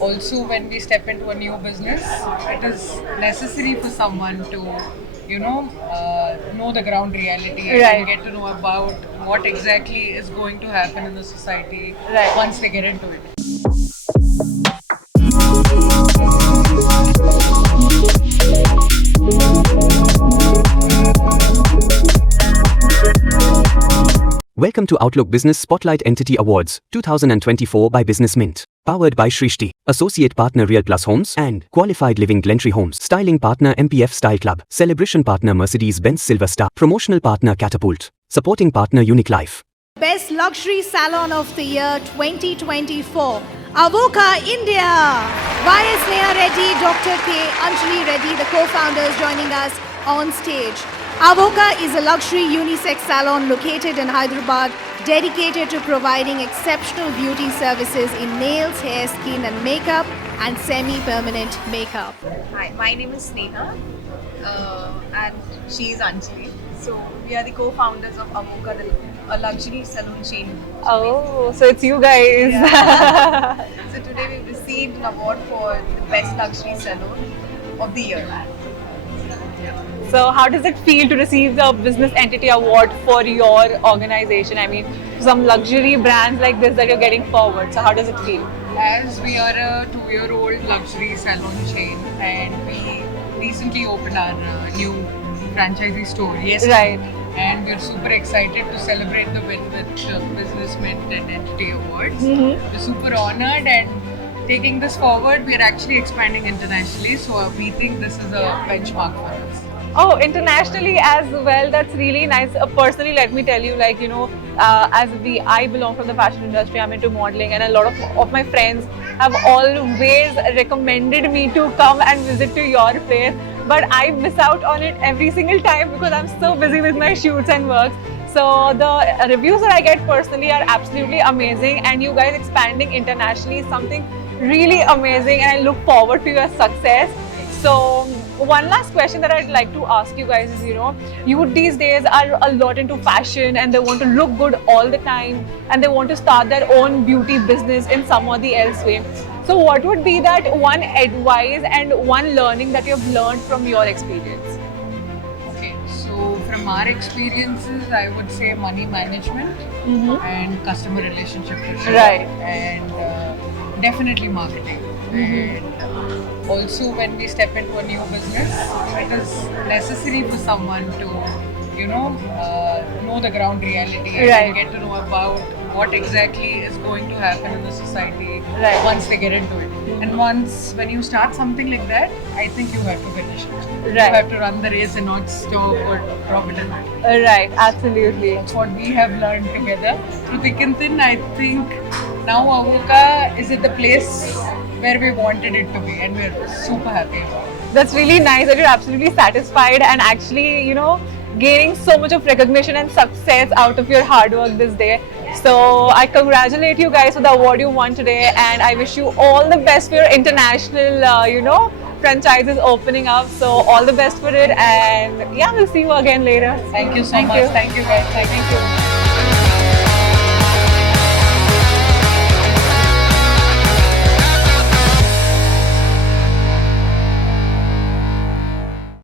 also when we step into a new business, it is necessary for someone to, know the ground reality Right. and get to know about what exactly is going to happen in the society Right. once they get into it. Welcome to Outlook Business Spotlight Entity Awards 2024 by Business Mint. Powered by Shrishti. Associate Partner Real Plus Homes and Qualified Living Glentree Homes. Styling Partner MPF Style Club. Celebration Partner Mercedes-Benz Silver Star. Promotional Partner Catapult. Supporting Partner Unique Life. Best Luxury Salon of the Year 2024. Avoca India. Y.S. Neha Reddy, Dr. K. Anjali Reddy, the co-founders joining us on stage. Avoca is a luxury unisex salon located in Hyderabad, dedicated to providing exceptional beauty services in nails, hair, skin and makeup and semi-permanent makeup. Hi, my name is Sneha and she is Anjali. So we are the co-founders of Avoca, a luxury salon chain. Oh, so it's you guys. So today we received an award for the best luxury salon of the year. So how does it feel to receive the Business Entity Award for your organization? I mean, some luxury brands like this that you're getting forward. So how does it feel? As we are a 2-year-old luxury salon chain and we recently opened our new franchisee store yesterday. Right. And we're super excited to celebrate the win with Business Mint and Entity Awards. Mm-hmm. We're super honored and taking this forward, we're actually expanding internationally. So we think this is a benchmark for us. Oh, internationally as well. That's really nice. Personally, let me tell you, I belong from the fashion industry. I'm into modeling, and a lot of my friends have always recommended me to come and visit to your place. But I miss out on it every single time because I'm so busy with my shoots and works. So the reviews that I get personally are absolutely amazing, and you guys expanding internationally is something really amazing, and I look forward to your success. So one last question that I'd like to ask you guys is, youth these days are a lot into fashion and they want to look good all the time and they want to start their own beauty business in some or the else way. So what would be that one advice and one learning that you've learned from your experience? Okay, so from our experiences, I would say money management and customer relationship for sure. Right. And definitely marketing. And also when we step into a new business, it is necessary for someone to, know the ground reality Right. and get to know about what exactly is going to happen in the society Right. once they get into it. And when you start something like that, I think you have to finish it. Right. You have to run the race and not stop or drop it in. Right, absolutely. That's what we have learned together. Through thick and thin, I think now Avoca is at the place where we wanted it to be, and we're super happy about it. That's really nice that you're absolutely satisfied and actually, gaining so much of recognition and success out of your hard work this day. So I congratulate you guys for the award you won today, and I wish you all the best for your international, franchises opening up. So all the best for it, and yeah, we'll see you again later. Thank you so Thank much. you. Thank you guys. Thank you.